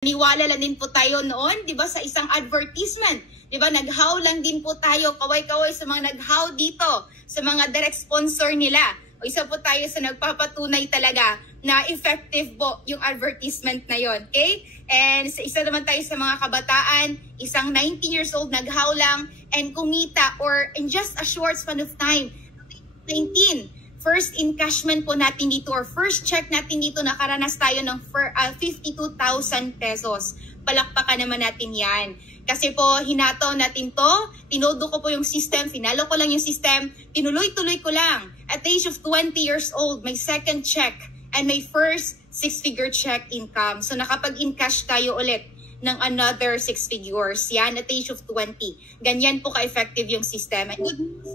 Niwala lang din po tayo noon, 'di ba, sa isang advertisement. 'Di ba, naghaw lang din po tayo, kaway-kaway sa mga naghaw dito, sa mga direct sponsor nila. O isa po tayo sa nagpapatunay talaga na effective po yung advertisement na yon. Okay? And isa naman tayo sa mga kabataan, isang 19 years old naghaw lang and kumita or in just a short span of time, 19. First encashment po natin dito or first check natin dito, nakaranas tayo ng 52,000 pesos. Palakpakan naman natin yan. Kasi po, hinataw natin to, tinodo ko po yung system, finalo ko lang yung system, tinuloy-tuloy ko lang. At the age of 20 years old, may second check and may first 6-figure check income. So nakapag-encash tayo ulit ng another 6 figures. Yan, at the age of 20. Ganyan po ka-effective yung system. And good news,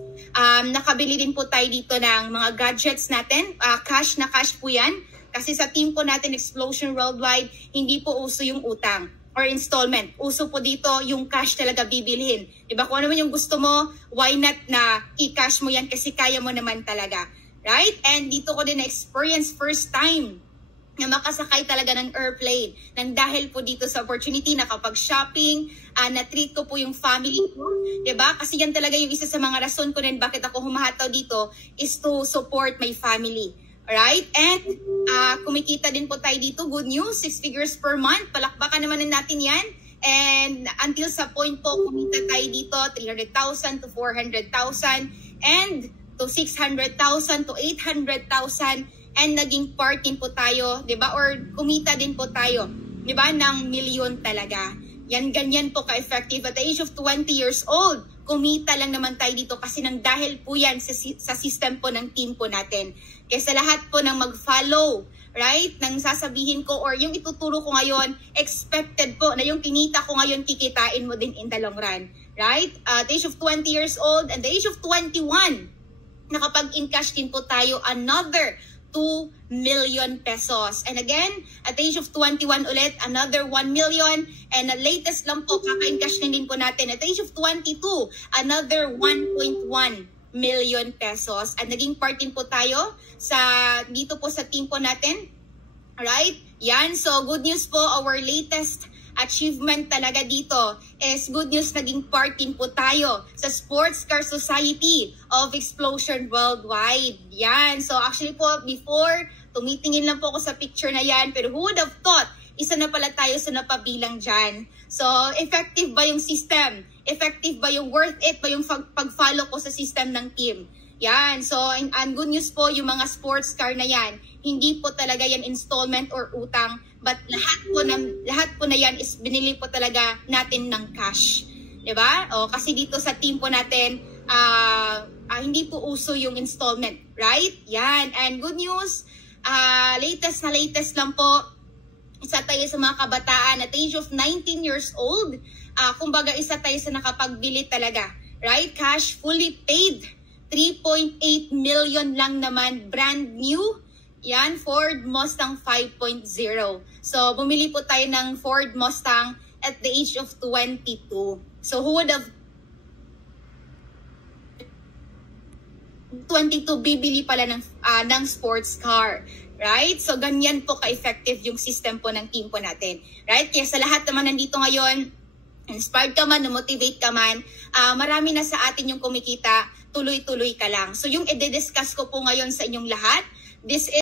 nakabili din po tayo dito ng mga gadgets natin. Cash na cash po yan. Kasi sa team po natin, Explosion Worldwide, hindi po uso yung utang or installment. Uso po dito yung cash talaga bibilhin. Diba? Kung ano man yung gusto mo, why not na i-cash mo yan kasi kaya mo naman talaga. Right? And dito ko din na-experience first time na makasakay talaga ng airplane. Nang dahil po dito sa opportunity, nakapag-shopping, na-treat ko po yung family ko. Diba? Kasi yan talaga yung isa sa mga rason ko rin bakit ako humahataw dito is to support my family. Alright? And kumikita din po tayo dito. Good news, 6 figures per month. Palakpakan naman natin yan. And until sa point po, kumita tayo dito, 300,000 to 400,000 and to 600,000 to 800,000. And naging part din po tayo, 'di ba? Or kumita din po tayo, 'di ba, ng milyon talaga. Yan, ganyan po ka-effective at the age of 20 years old. Kumita lang naman tayo dito kasi nang dahil po yan sa system po ng team po natin. Kaya sa lahat po ng mag-follow, right? Nang sasabihin ko or yung ituturo ko ngayon, expected po na yung kinita ko ngayon kikitain mo din in the long run, right? At the age of 20 years old and the age of 21, nakapag-encash din po tayo another 2 million pesos. And again, at the age of 21 ulit, another 1 million. And latest lang po, kaka-encash din po natin. At the age of 22, another 1.1 million pesos. And naging part din po tayo dito po sa team po natin. Alright? Yan. So, good news po, our latest achievement talaga dito is good news, naging part din po tayo sa Sports Car Society of Explosion Worldwide. Yan. So actually po, before, tumitingin lang po ako sa picture na yan, pero who would have thought, isa na pala tayo sa napabilang dyan. So, effective ba yung system? Effective ba yung worth it ba yung pag-follow ko sa system ng team? Yan. So, and good news po, yung mga sports car na yan, hindi po talaga yan installment or utang, but lahat po na yan is binili po talaga natin ng cash. 'Di ba? O kasi dito sa team po natin, hindi po uso yung installment, right? Yan. And good news, latest lang po, isa tayo sa mga kabataan at age of 19 years old. Kumbaga isa tayo sa nakapagbili talaga, right? Cash, fully paid. 3.8 million lang naman, brand new. Yan, Ford Mustang 5.0. So, bumili po tayo ng Ford Mustang at the age of 22. So, who would have 22 bibili pala ng sports car, right? So, ganyan po ka-effective yung system po ng team po natin, right? Kaya sa lahat naman nandito ngayon, inspired ka man, na-motivate ka man, marami na sa atin yung kumikita, tuloy-tuloy ka lang. So, yung i-discuss ko po ngayon sa inyong lahat, this is